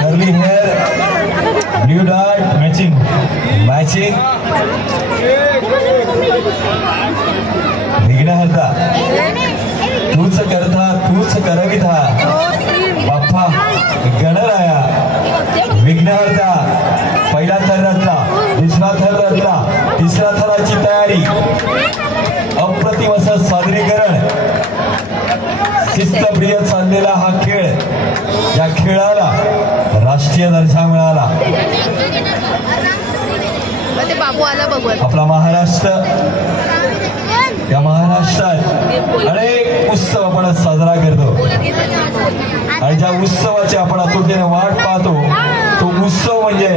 curly hair, blue dot, matching. विघ्नहर्ता तूच करता तूच करविता बाप्पा गणराया विघ्नहर्ता पहिला थर रचला, दुसरा थर रचला, तिसऱ्या थराची तयारी, अप्रतिम असं सादरीकरण, शिस्तप्रिय चाललेला हा खेळ, या खेळाला राष्ट्रीय दर्जा मिळाला। आपला महाराष्ट्र, या महाराष्ट्रात अनेक उत्सव आपण साजरा करतो आणि ज्या उत्सवाची आपण आतुरतेने वाट पाहतो तो उत्सव म्हणजे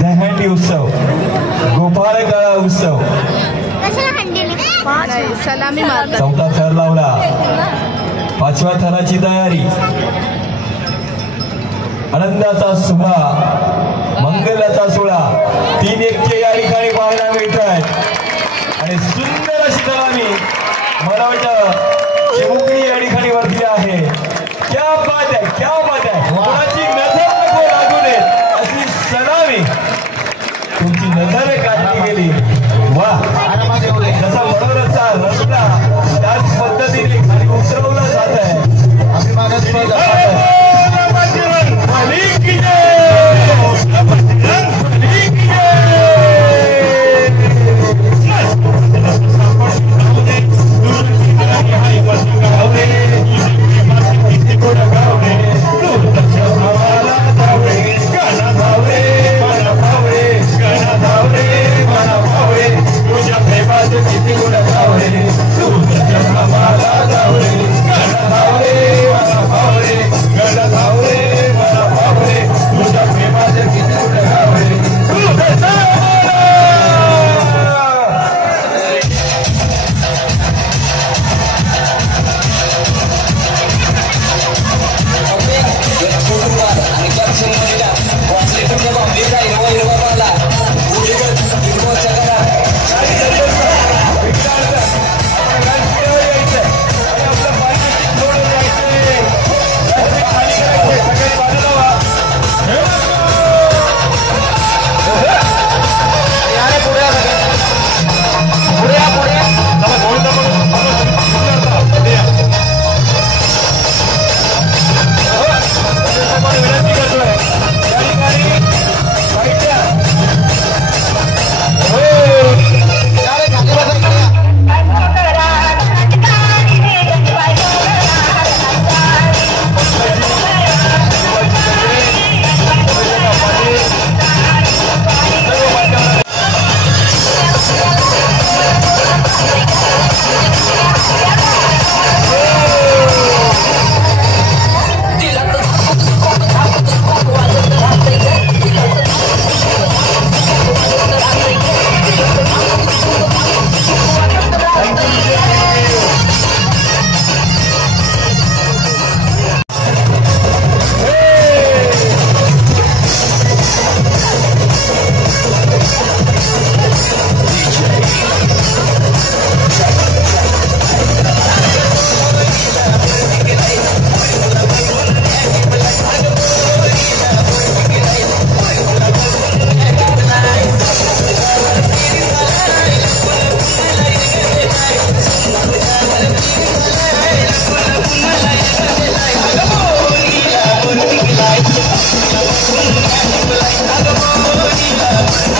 दहीहंडी उत्सव, गोपाळकाळा उत्सव। चौथा थर लावला, पाचव्या थराची तयारी, आनंदाचा सोहळा, मंगलाचा सोहळा, 3 एकके या ठिकाणी पाहायला मिळतात आणि सुंदर अशी सलामी मला वाटतं चिमुकली या ठिकाणी वरती आहे। क्या बात आहे, क्या बात आहे, कोणाची नजर नको लागू नये अशी सलामी तुमची नजर काढली गेली। वा, जसा मनोरथचा रस्ता त्याच पद्धतीने खाली उतरवला जात आहे।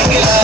नीला